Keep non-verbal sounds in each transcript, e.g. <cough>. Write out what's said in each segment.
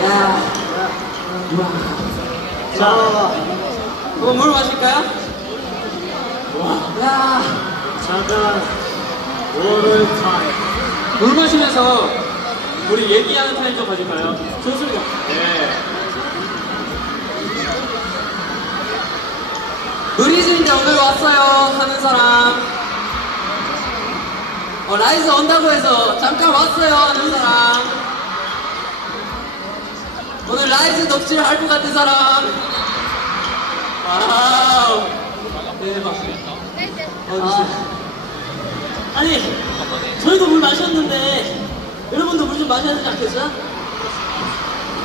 야. 자, 한번 물 마실까요? 야. 잠깐 워럴 타임 물 마시면서 우리 얘기하는 타임 좀 가질까요? 좋습니다 네 브리즈인데 오늘 왔어요 하는 사람 어, 라이즈 온다고 해서 잠깐 왔어요 하는 사람 오늘 라이즈 녹취를 할것 같은 사람 와우 대박 아, 아니 저희도 물 마셨는데 여러분도 물 좀 마셔야 되지 않겠어요?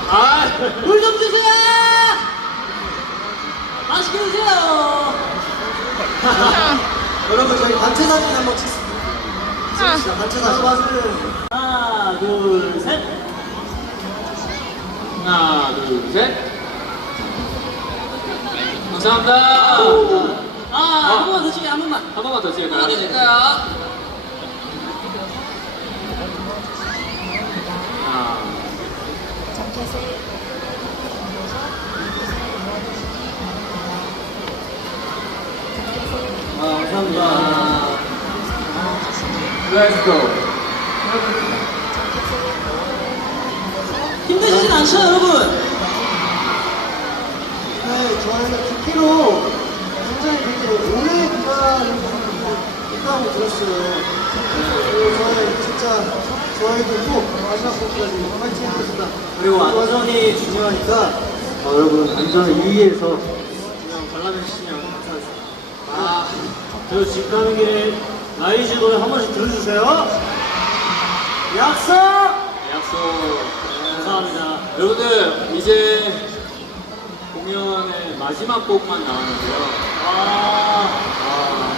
아, 물좀 드세요! 맛있게 드세요! <laughs> 여러분 저희 단체 사진 한번 찍습니다. 단체 사진. 하나 둘 셋 하나 둘 셋 감사합니다 아, 한 번만 더 찍게 한 번만 한 번만 더? 아, 네, 네. 될까요? 하나 아, 감사합니다 Let's go 않죠 여러분? 네, 저희가 듣기로 굉장히 되게 오래 기다리는 분들도 있다고 들었어요. 그리고 저희 진짜 저희도 꼭 마지막 곡까지 파이팅 하겠습니다. 그리고 안전이 중요하니까 어, 여러분 안전을 유의해서 그냥 관람해주시면 감사하겠습니다 아, 그리고 집 가는 길에 라이즈 노래 한 번씩 들어주세요 약속! 약속 감사합니다 여러분들 이제 공연의 마지막 곡만 나왔는데요 아, 아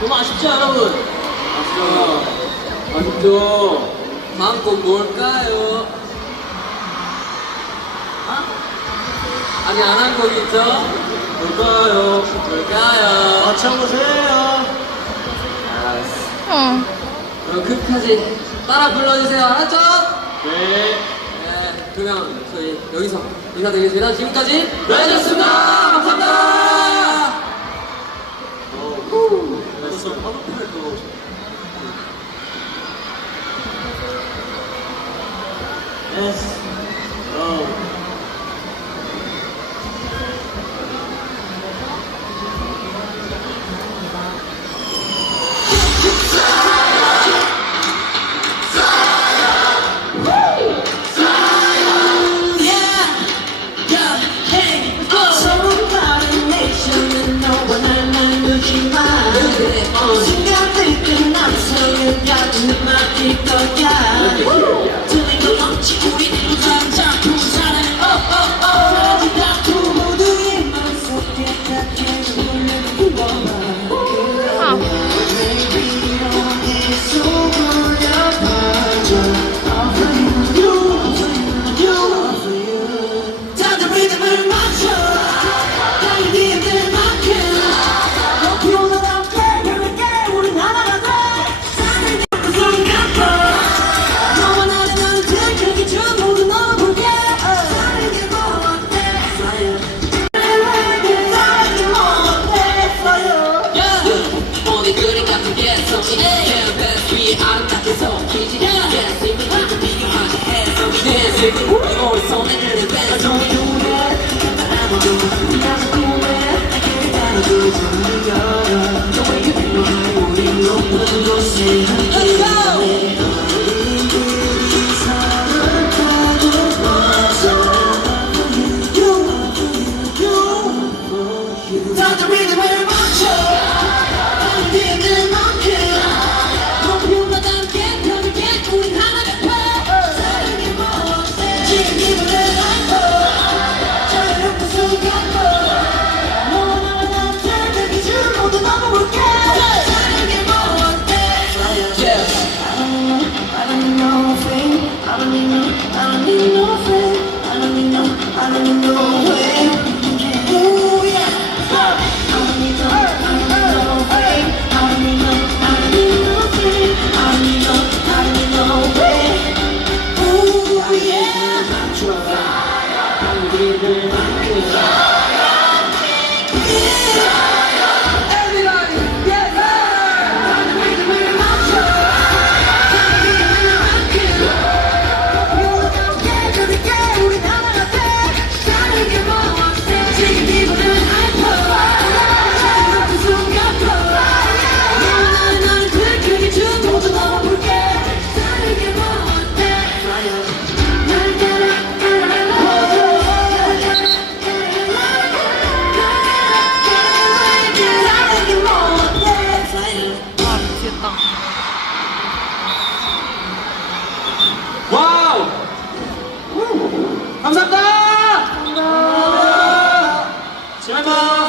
너무 아쉽죠 여러분? 아시죠? 아쉽죠? 다음 곡 뭘까요? 아? 아직 안 한 곡 있죠? 뭘까요? 뭘까요? 맞춰보세요 알았어 어. 그럼 끝까지 따라 불러주세요 알았죠? 네네 그러면 저희 여기서 인사드리겠습니다 지금까지 라이즈였습니다 감사합니다 벌써 Yes. Oh. Woo! Bye.